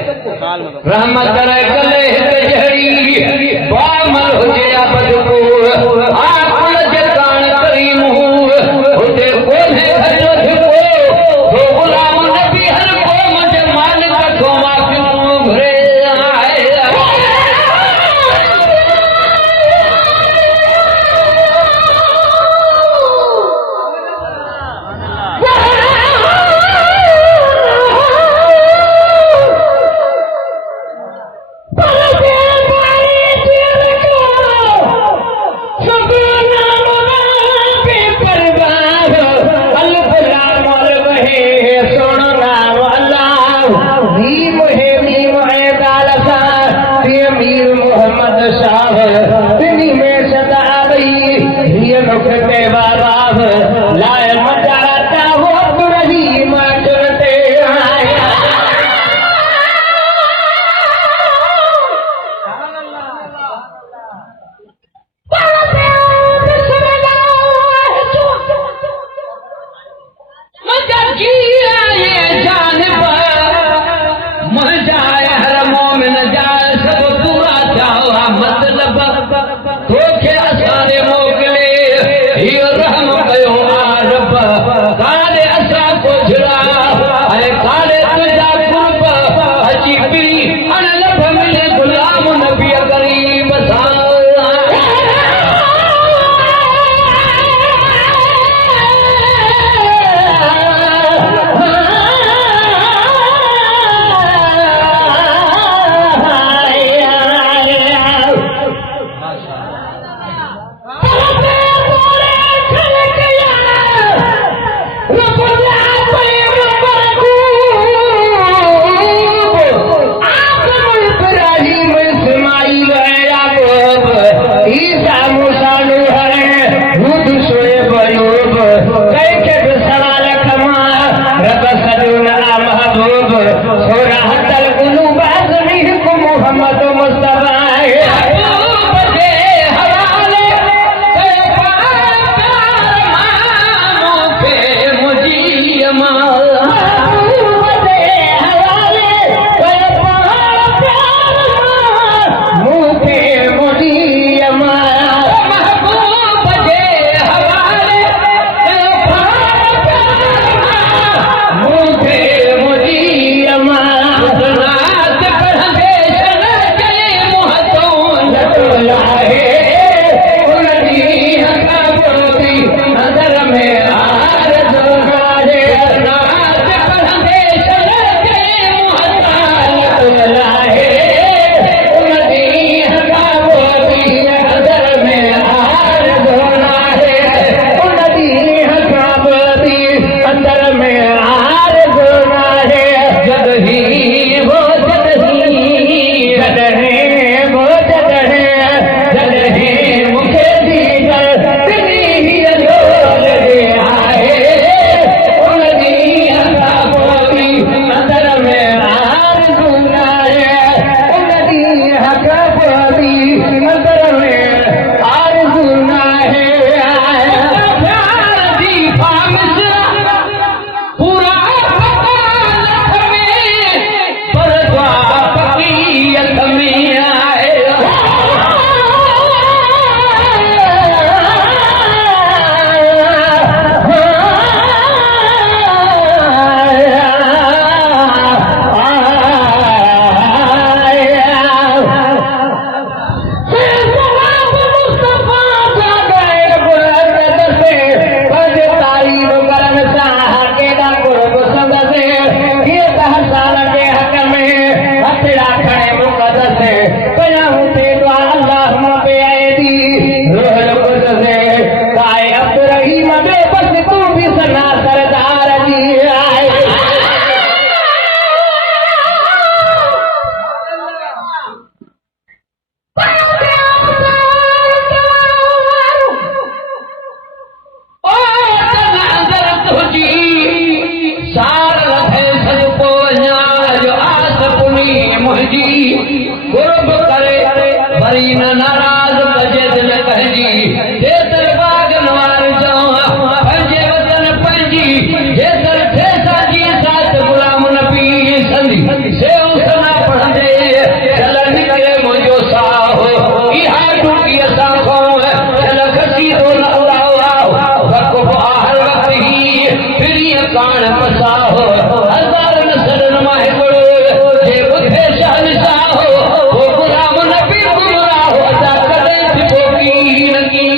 रहमत करे कले जहरी बामल हो जे बदपुर आकुल जकान करीम होते कोने हजरत को हो गुलाम नबी हर को मजे मालिक को माफी घरे आए भली न नाराज कजे दिल कहजी जे तर बाग नवार जाओ पंजे वतन पंजी जे तर ठेसा जी साथ गुलाम नबी संधी से उसना पढ़े चलन के मुझो साहो इहा टूटी असा को चल खसी तो लाओ वको आहल वक्त ही फिर कान पसाहो हजार नसरन माहे बड़ो जे बुधे शहनशाह हो गुलाम नबी गुमराह अदा कदे थिबोगी नगी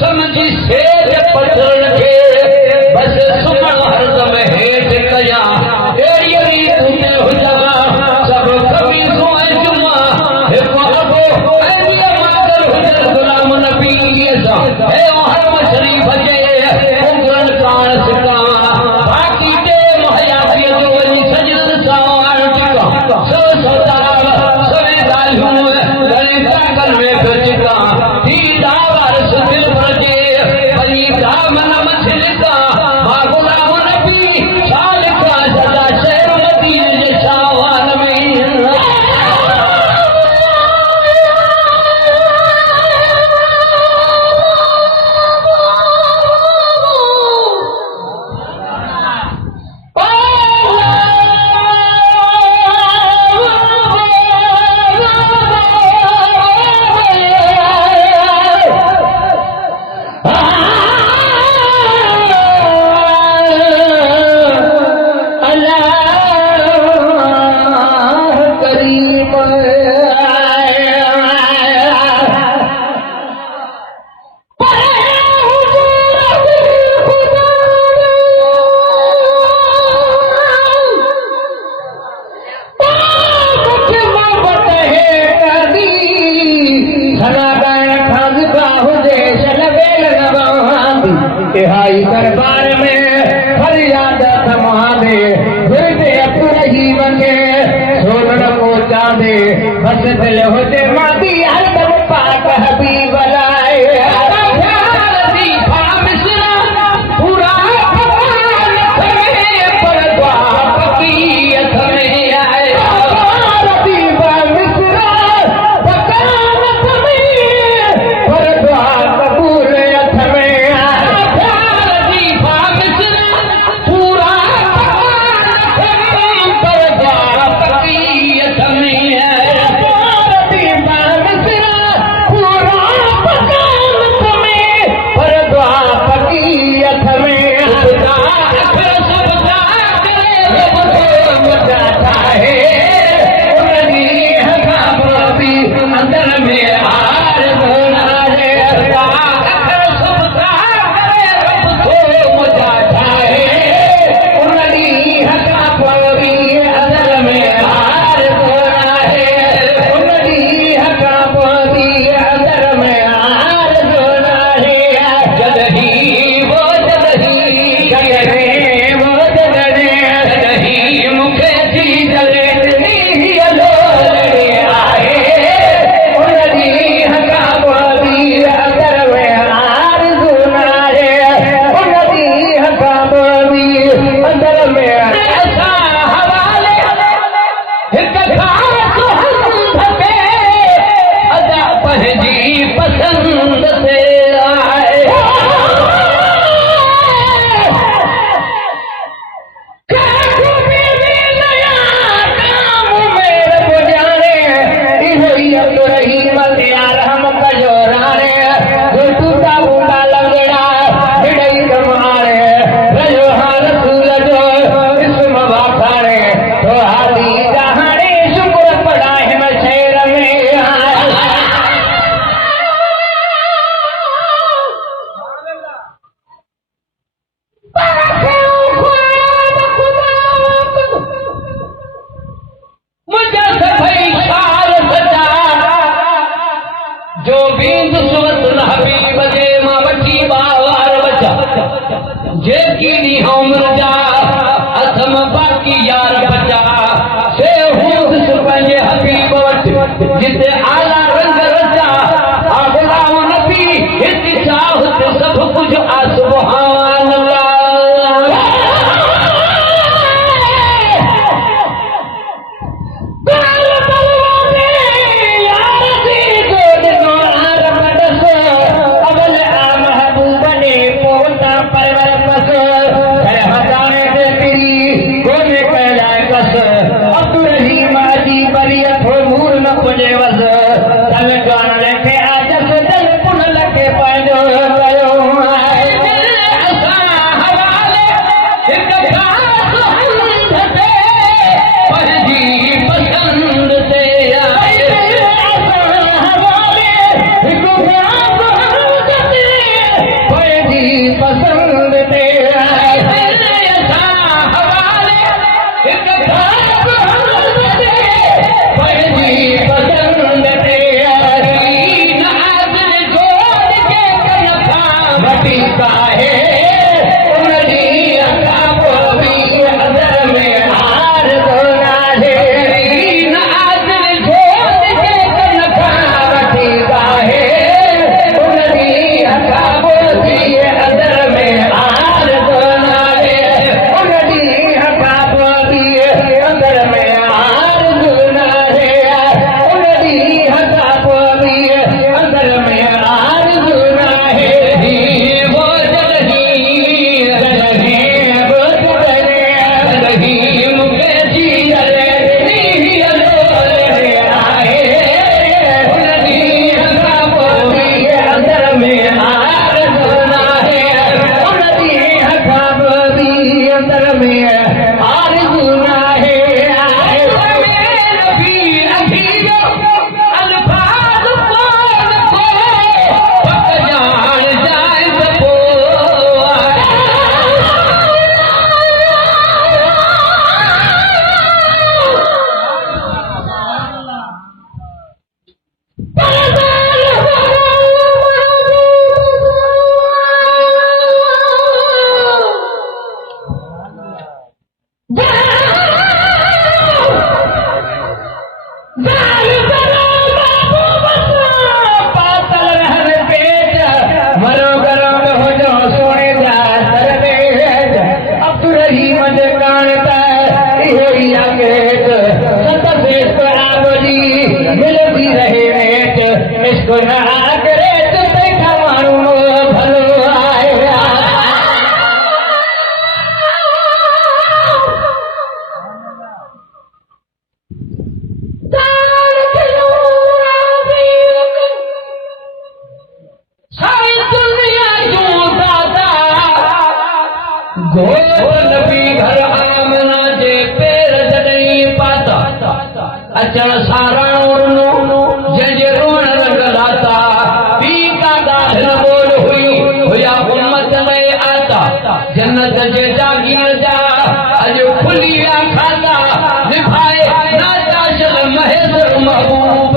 समझी सेज पथर के बस सुमन हर दम हेठ कया एड़ी तुझे हो जगा सब कभी सोए जुमा हे पहबो ऐलिया मादर हुजर गुलाम नबी सा हे हर शरीफ जे उंगरन कान सिका बाकी दे महया के जो वनी सजन सावार टिका सो सदार सवे गालियों गले ताकल में फिरका दीदा वारस दिल भरजे बली ब्राह्मण मछलिका मां गुलाम नबी सालिका सदा शहर मदीने शावान में दरबार में फरियाद थमा दे फिरते रही बने सोनन को चांदे बस दिल होते माती हर दम पाक हबीब लाए पूरा पर पकीयत में आए पूरा उम्र जा असम बाकी यार बचा से हूं पंहिंजे हबीब वटि जिते आला रंग रचा आ गुलाम नबी हिते छा हुते सभु कुझु आ सुभान अल्लाह अचण सारा जंहिंजे रोण रंग लाता पी का दाढ़ बोल हुया उम्मत में आता जन्नत जे जागीर जा अॼु खुली खाता निभाए नाचा चल महेंद्र महबूब